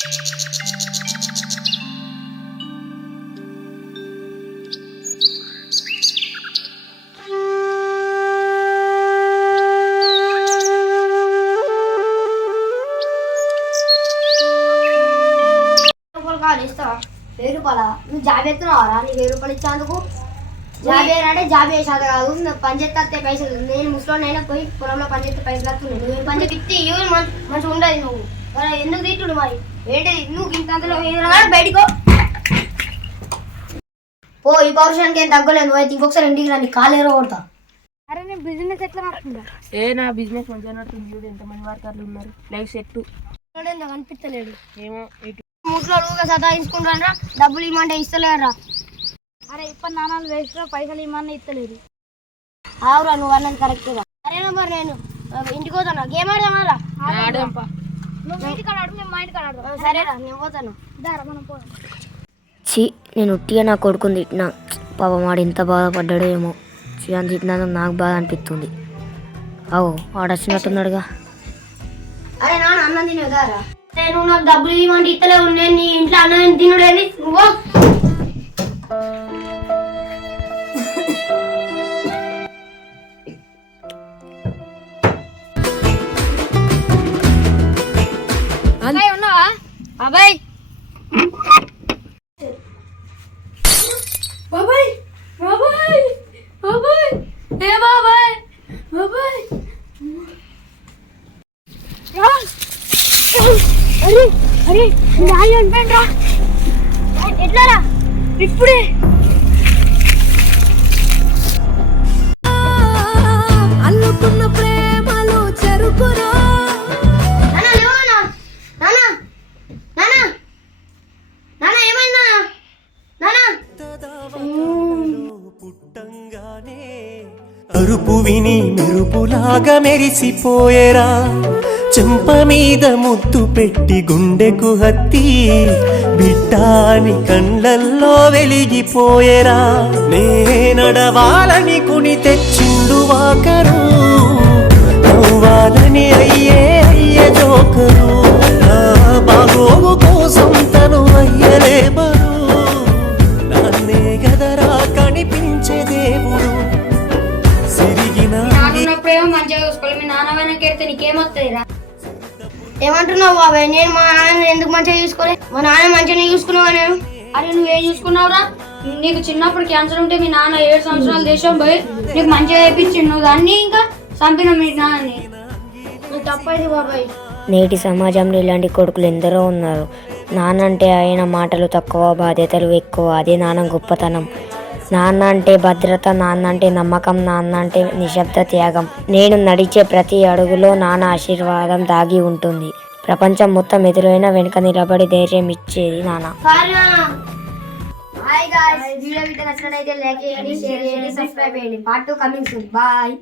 ₹1000 నువ్వు జాబ్ ఎత్తున్నావరా? నీకు ₹1000 ఇచ్చేందుకు జాబ్ అంటే జాబ్ చేసేది కాదు. పని చేస్తే పైసలు. నేను ముసలోనైనా పోయి పొలంలో పని చేస్తే పైసలు వస్తున్నాయి. నువ్వు పని చేస్తే మంచిగా ఉండదు. నువ్వు ఎందుకు తిట్టుడు మరి? ఏంటి నువ్వు ఇంతలో బయటకో పో. ఈ పౌరుషానికి ఏం తగ్గలేదు. నువ్వు ఇంకొకసారి ఇంటికి రా. నీ కాలేరో కొడతా. అరే నీ బిజినెస్ ఎట్లా నడుతుందా? నా బిజినెస్ మంచిగా నడుతుంది. చూడు ఎంతమంది వర్కర్లు ఉన్నారు. లైఫ్ సెట్ కనిపించలేడు. ఏమో మూట్లో ఊగా సతాయించుకుంటారా? డబ్బులు ఇమ్మంటే ఇస్తలేరా? అరే ఇప్పుడు నాన్నలు వేస్ట్ పైసలు ఇమ్మన్నా ఇస్తలేదు. ఆవురా నువ్వు అన్నది కరెక్ట్గా. అరేనా మరి నేను ఇంటికి పోతాను. గేమ్ ఆడదామరా? నువ్వు ఇంటికాడ ఆడు, మేము మా ఇంటికాడ ఆడదాం. సరేరా నేను పోతాను. దారా మనం పోదాం. నేను ఉట్టిగా నా కొడుకుని తిట్టినా. పాపం వాడు ఇంత బాధపడ్డాడో ఏమో. అని తిట్టినందుకు నాకు బాధ అనిపిస్తుంది. అవు వాడొచ్చినట్టున్నాడుగా. అరే నాన్న అన్నం తినేదారా? నేను నాకు డబ్బులు ఇవ్వమంటే ఇస్తలేవు. నేను నీ ఇంట్లో అన్నం తినడేది నువ్వు. ఉన్నావా బాబాయ్? బాబాయ్ బాబాయ్ బాబాయ్ ఏ బాబాయ్ బాబాయ్ అరే అరే అనిపోయిండ్రా. ఎట్లారా ఇప్పుడే? అల్లుకున్న ప్రేమలు చెరుకురా. అరుపు విని మెరుపులాగా మెరిసిపోయేరా. చెంప మీద ముద్దు పెట్టి గుండెకు హత్తి బిడ్డాని కళ్ళల్లో వెలిగిపోయేరా. నే నడవాలని కుని తెచ్చిండు వాకరు, నవ్వాలని అయ్యే జోకరు. నా బాగోగు కోసం తను అయ్యలే బరు. నాన్నే గదరా కనిపించే దేవుడు. నాకున్నప్పుడేమో మంచిగా చూసుకోవాలి. మీ నాన్న వెనకెడితే నీకేమొస్తుందిరా? ఏమంటున్నావు బాబాయ్? నేను మా నాన్న ఎందుకు మంచిగా చూసుకోలే? మా నాన్న మంచిగా చూసుకున్నావా? నేను అరే నువ్వేం చూసుకున్నావురా? నీకు చిన్నప్పుడు క్యాన్సర్ ఉంటే మీ నాన్న 7 సంవత్సరాలు దేశం పోయి నీకు మంచిగా వేయించిండు. నువ్వు దాన్ని ఇంకా చంపిన మీ నాన్నని. నువ్వు తప్పది బాబాయ్. నేటి సమాజంలో ఇలాంటి కొడుకులు ఎందరో ఉన్నారు. నాన్న అంటే ఆయన మాటలు తక్కువ, బాధ్యతలు ఎక్కువ. అదే నాన్న గొప్పతనం. నాన్న అంటే భద్రత, నాన్న అంటే నమ్మకం, నాన్న అంటే నిశ్శబ్ద త్యాగం. నేను నడిచే ప్రతి అడుగులో నాన్న ఆశీర్వాదం దాగి ఉంటుంది. ప్రపంచం మొత్తం ఎదురైన వెనుక నిలబడి ధైర్యం ఇచ్చేది నాన్న. హాయ్ గాయ్స్, వీడియో నచ్చినట్లయితే లైక్ చేయండి, షేర్ చేయండి, సబ్స్క్రైబ్ చేయండి. Part 2 coming soon. బాయ్.